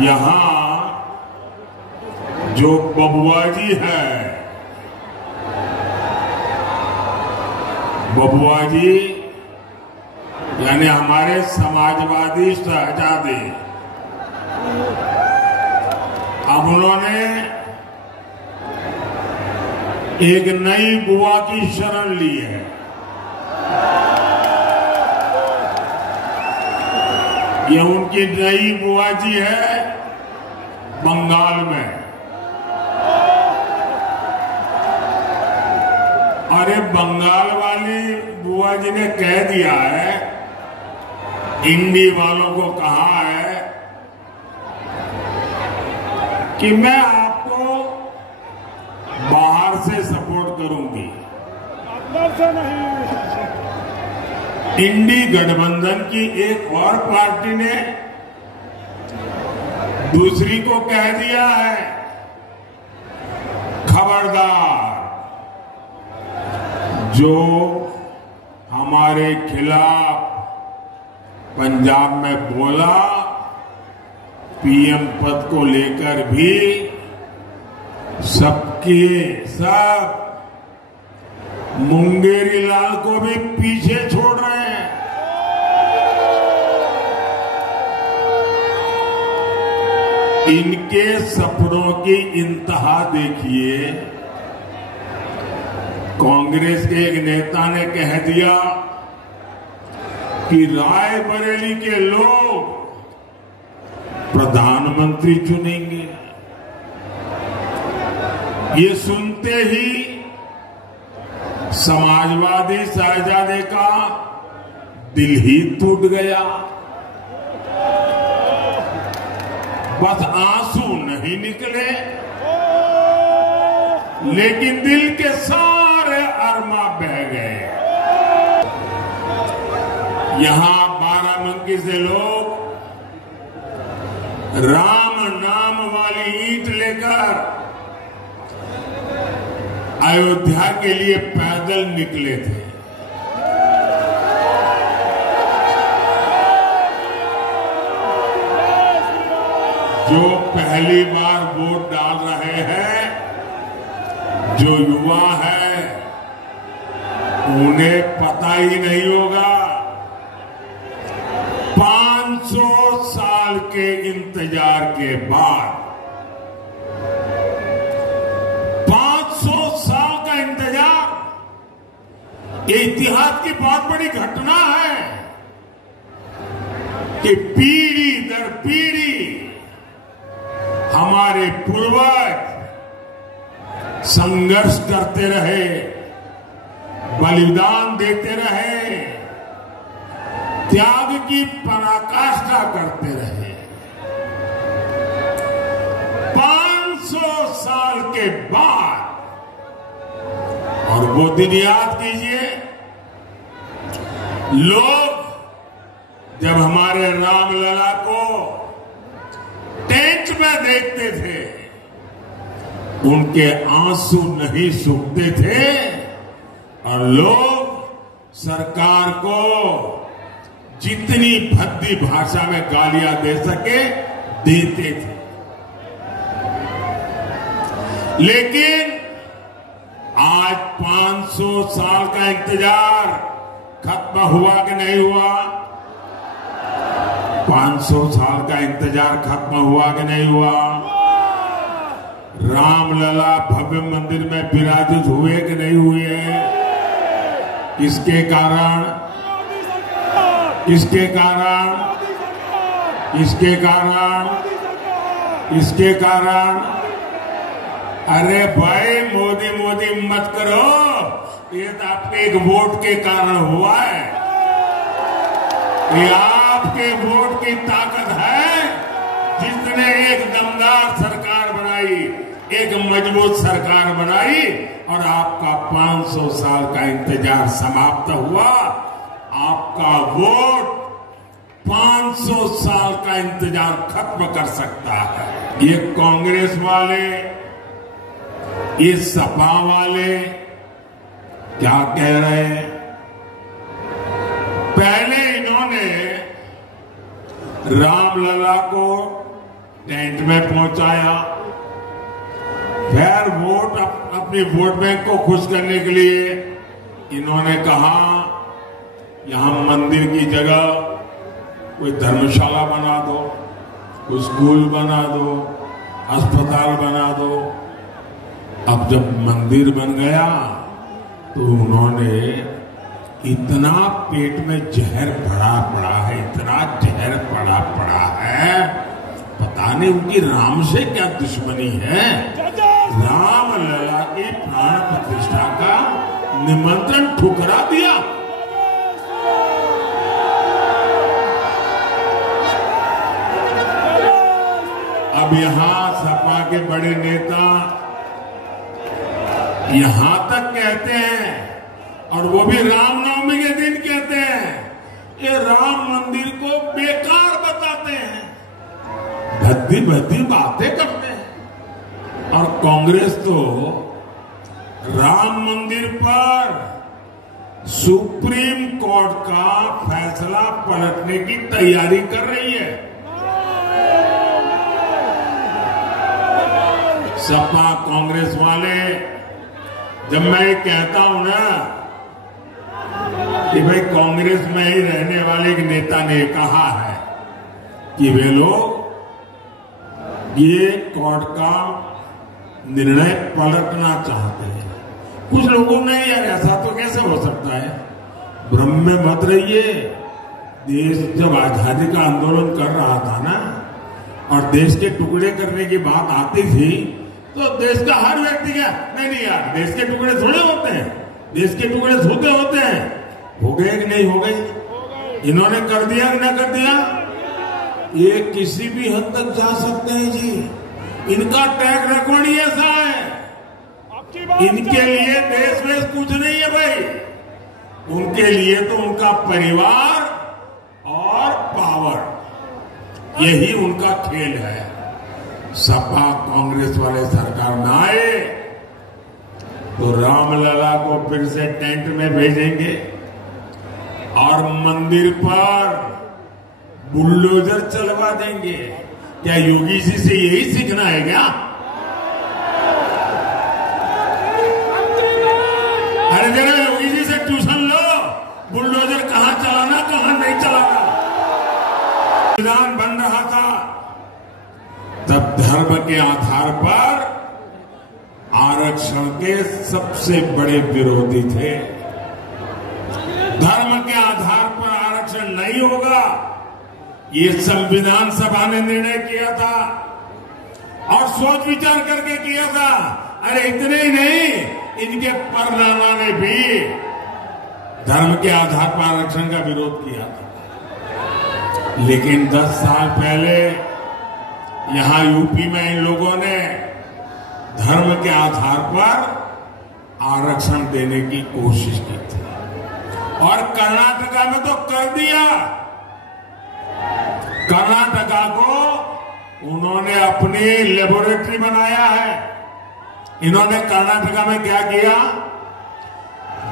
यहां जो बबुआ जी है, बबुआ जी यानी हमारे समाजवादी शहजादे, अब उन्होंने एक नई बुआ की शरण ली है। ये उनकी नई बुआ जी है बंगाल में। अरे बंगाल वाली बुआ जी ने कह दिया है, इंडी वालों को कहा है कि मैं आपको बाहर से सपोर्ट करूंगी, अंदर से नहीं। इंडी गठबंधन की एक और पार्टी ने दूसरी को कह दिया है, खबरदार जो हमारे खिलाफ पंजाब में बोला, पीएम पद को लेकर भी सबके सब मुंगेरी लाल को भी पीछे छोड़ रहे हैं। इनके सपनों की इंतहा देखिए। कांग्रेस के एक नेता ने कह दिया कि रायबरेली के लोग प्रधानमंत्री चुनेंगे। ये सुनते ही समाजवादी शहजादे का दिल ही टूट गया। बस आंसू नहीं निकले, लेकिन दिल के सारे अरमा बह गए। यहां बाराबंकी से लोग राम नाम वाली ईंट लेकर अयोध्या के लिए पैदल निकले थे। जो पहली बार वोट डाल रहे हैं, जो युवा है, उन्हें पता ही नहीं होगा 500 साल के इंतजार के बाद, 500 साल का इंतजार, ये इतिहास की बहुत बड़ी घटना है कि पीढ़ी दर पीढ़ी हमारे पूर्वज संघर्ष करते रहे, बलिदान देते रहे, त्याग की पराकाष्ठा करते रहे। 500 साल के बाद, और वो दिन याद कीजिए, लोग जब हमारे रामलला को टेंट में देखते थे, उनके आंसू नहीं सूखते थे और लोग सरकार को जितनी भद्दी भाषा में गालियां दे सके देते थे। लेकिन आज 500 साल का इंतजार खत्म हुआ कि नहीं हुआ? 500 साल का इंतजार खत्म हुआ कि नहीं हुआ? रामलला भव्य मंदिर में विराजित हुए कि नहीं हुए? किसके कारण? किसके कारण? किसके कारण? किसके कारण? अरे भाई, मोदी मोदी मत करो, ये तो आपके एक वोट के कारण हुआ है। ये आपके वोट की ताकत है जिसने एक दमदार सरकार बनाई, एक मजबूत सरकार बनाई और आपका 500 साल का इंतजार समाप्त हुआ। आपका वोट 500 साल का इंतजार खत्म कर सकता है। ये कांग्रेस वाले, ये सपा वाले क्या कह रहे हैं? पहले इन्होंने रामलला को टेंट में पहुंचाया। फिर अपनी वोट बैंक को खुश करने के लिए इन्होंने कहा यहां मंदिर की जगह कोई धर्मशाला बना दो, कोई स्कूल बना दो, अस्पताल बना दो। अब जब मंदिर बन गया तो उन्होंने इतना पेट में जहर भरा पड़ा है, इतना जहर पड़ा है, पता नहीं उनकी राम से क्या दुश्मनी है। राम लला की प्राण प्रतिष्ठा का निमंत्रण ठुकरा दिया। अब यहां सपा के बड़े नेता यहां तक कहते हैं, और वो भी रामनवमी के दिन कहते हैं, ये राम मंदिर को बेकार बताते हैं, भद्दी भद्दी बातें करते हैं। और कांग्रेस तो राम मंदिर पर सुप्रीम कोर्ट का फैसला पलटने की तैयारी कर रही है। सपा कांग्रेस वाले, जब मैं ये कहता हूं ना कि भाई कांग्रेस में ही रहने वाले एक नेता ने कहा है कि वे लोग ये कोर्ट का निर्णय पलटना चाहते हैं। कुछ लोगों ने यार ऐसा तो कैसे हो सकता है, भ्रम में मत रहिए। देश जब आजादी का आंदोलन कर रहा था ना, और देश के टुकड़े करने की बात आती थी, तो देश का हर व्यक्ति क्या नहीं यार देश के टुकड़े थोड़े होते हैं, देश के टुकड़े छोटे होते हैं। हो गए कि नहीं हो गए? इन्होंने कर दिया कि ना कर दिया? ये किसी भी हद तक जा सकते हैं जी। इनका ट्रैक रिकॉर्ड ही ऐसा है। इनके लिए देश में कुछ नहीं है भाई, उनके लिए तो उनका परिवार और पावर, यही उनका खेल है। सपा कांग्रेस वाले सरकार में आए तो रामलला को फिर से टेंट में भेजेंगे और मंदिर पर बुलडोजर चलवा देंगे। क्या योगी जी से यही सीखना है क्या? अरे जरा योगी जी से ट्यूशन लो, बुलडोजर कहां चलाना कहां नहीं चलाना। संविधान बन रहा था तब धर्म के आधार पर आरक्षण के सबसे बड़े विरोधी थे। धर्म के आधार पर आरक्षण नहीं होगा, ये संविधान सभा ने निर्णय किया था और सोच विचार करके किया था। अरे इतने ही नहीं, इनके परनामा ने भी धर्म के आधार पर आरक्षण का विरोध किया था। लेकिन 10 साल पहले यहां यूपी में इन लोगों ने धर्म के आधार पर आरक्षण देने की कोशिश की थी और कर्नाटका में तो कर दिया। कर्नाटका को उन्होंने अपनी लेबोरेटरी बनाया है। इन्होंने कर्नाटका में क्या किया,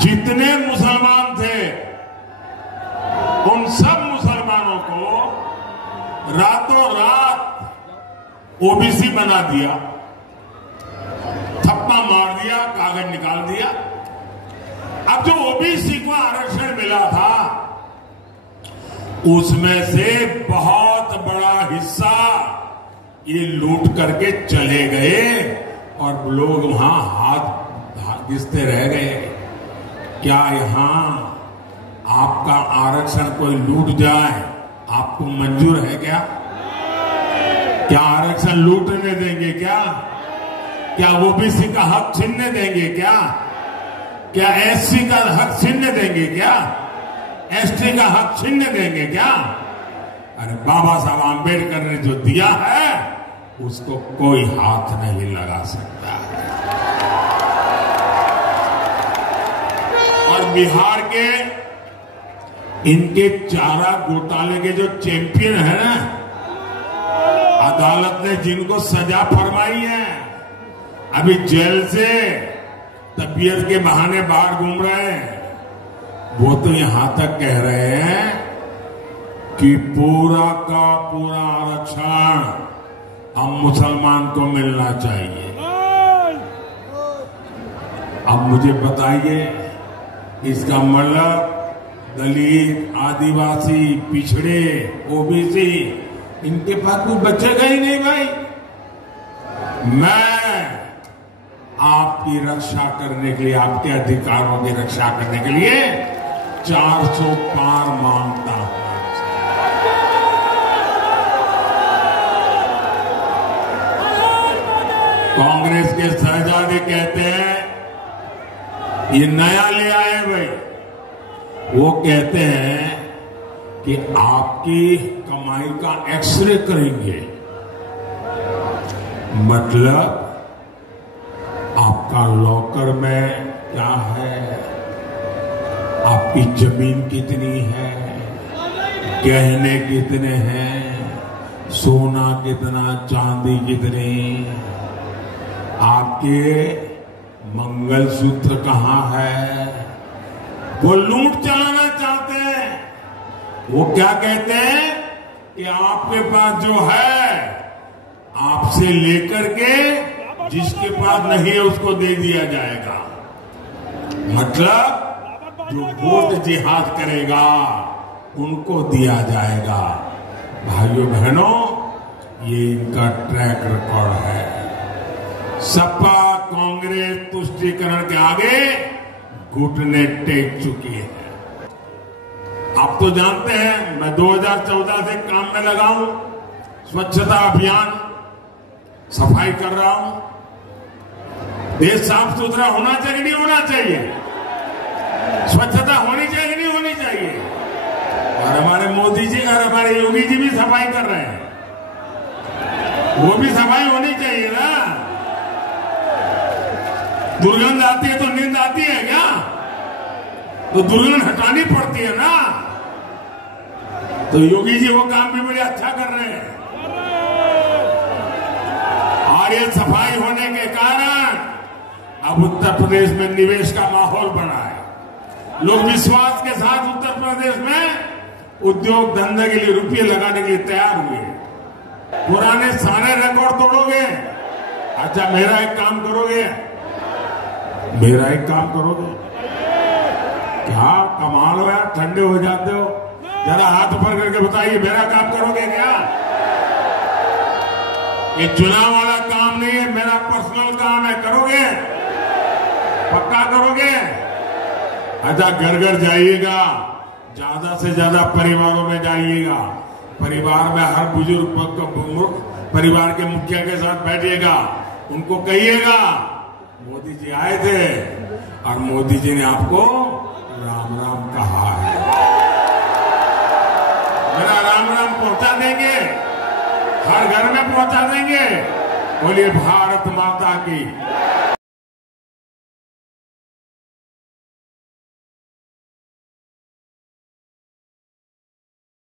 जितने मुसलमान थे उन सब मुसलमानों को रातों रात ओबीसी बना दिया, थप्पा मार दिया, कागज निकाल दिया। अब जो ओबीसी को आरक्षण मिला था उसमें से बहुत बड़ा हिस्सा ये लूट करके चले गए और लोग वहां हाथ घिसते रह गए। क्या यहां आपका आरक्षण कोई लूट जाए आपको मंजूर है क्या? क्या आरक्षण लूटने देंगे क्या? क्या ओबीसी का हक छीनने देंगे क्या? क्या एससी का हक छीनने देंगे क्या? एसटी का हक छीनने देंगे क्या? अरे बाबा साहब आंबेडकर ने जो दिया है उसको कोई हाथ नहीं लगा सकता। और बिहार के इनके चारा घोटाले के जो चैंपियन है ना, अदालत ने जिनको सजा फरमाई है, अभी जेल से तबीयत के बहाने बाहर घूम रहे हैं, वो तो यहां तक कह रहे हैं कि पूरा का पूरा आरक्षण अब मुसलमान को मिलना चाहिए। अब मुझे बताइए, इसका मतलब दलित, आदिवासी, पिछड़े, ओबीसी, इनके पास कोई बचेगा ही नहीं भाई। मैं आपकी रक्षा करने के लिए, आपके अधिकारों की रक्षा करने के लिए 400 पार मांगता हूं। कांग्रेस के शहजादे कहते हैं ये नया ले आए भाई। वो कहते हैं कि आपकी कमाई का एक्सरे करेंगे, मतलब आपका लॉकर में क्या है, आपकी जमीन कितनी है, गहने कितने हैं, सोना कितना, चांदी कितनी, आपके मंगलसूत्र कहां है। वो लूट चलाना चाहते हैं। वो क्या कहते हैं कि आपके पास जो है, आपसे लेकर के जिसके पास नहीं है उसको दे दिया जाएगा। मतलब जो वोट जिहाद करेगा उनको दिया जाएगा। भाइयों बहनों, ये इनका ट्रैक रिकॉर्ड है। सपा कांग्रेस तुष्टीकरण के आगे घुटने टेक चुकी है। आप तो जानते हैं मैं 2014 से काम में लगा हूं, स्वच्छता अभियान, सफाई कर रहा हूं। देश साफ सुथरा होना चाहिए, नहीं होना चाहिए? स्वच्छता होनी चाहिए, नहीं होनी चाहिए? और हमारे मोदी जी और हमारे योगी जी भी सफाई कर रहे हैं, वो भी सफाई होनी चाहिए ना। दुर्गंध आती है तो नींद आती है क्या? तो दुर्गंध हटानी पड़ती है ना। तो योगी जी वो काम भी बड़े अच्छा कर रहे हैं। और ये सफाई होने के कारण अब उत्तर प्रदेश में निवेश का माहौल बना है। लोग विश्वास के साथ उत्तर प्रदेश में उद्योग धंधे के लिए रुपये लगाने के लिए तैयार हुए। पुराने सारे रिकॉर्ड तोड़ोगे? अच्छा मेरा एक काम करोगे, मेरा एक काम करोगे? क्या कमाल हो यार, ठंडे हो जाते हो। जरा हाथ ऊपर करके बताइए, मेरा काम करोगे क्या? ये चुनाव वाला काम नहीं है, मेरा पर्सनल काम है। करोगे? पक्का करोगे? अच्छा घर घर जाइएगा, ज्यादा से ज्यादा परिवारों में जाइएगा। परिवार में हर बुजुर्ग परिवार के मुखिया के साथ बैठिएगा, उनको कहिएगा मोदी जी आए थे और मोदी जी ने आपको राम राम कहा है। मेरा राम राम पहुंचा देंगे, हर घर में पहुंचा देंगे। बोलिए भारत माता की।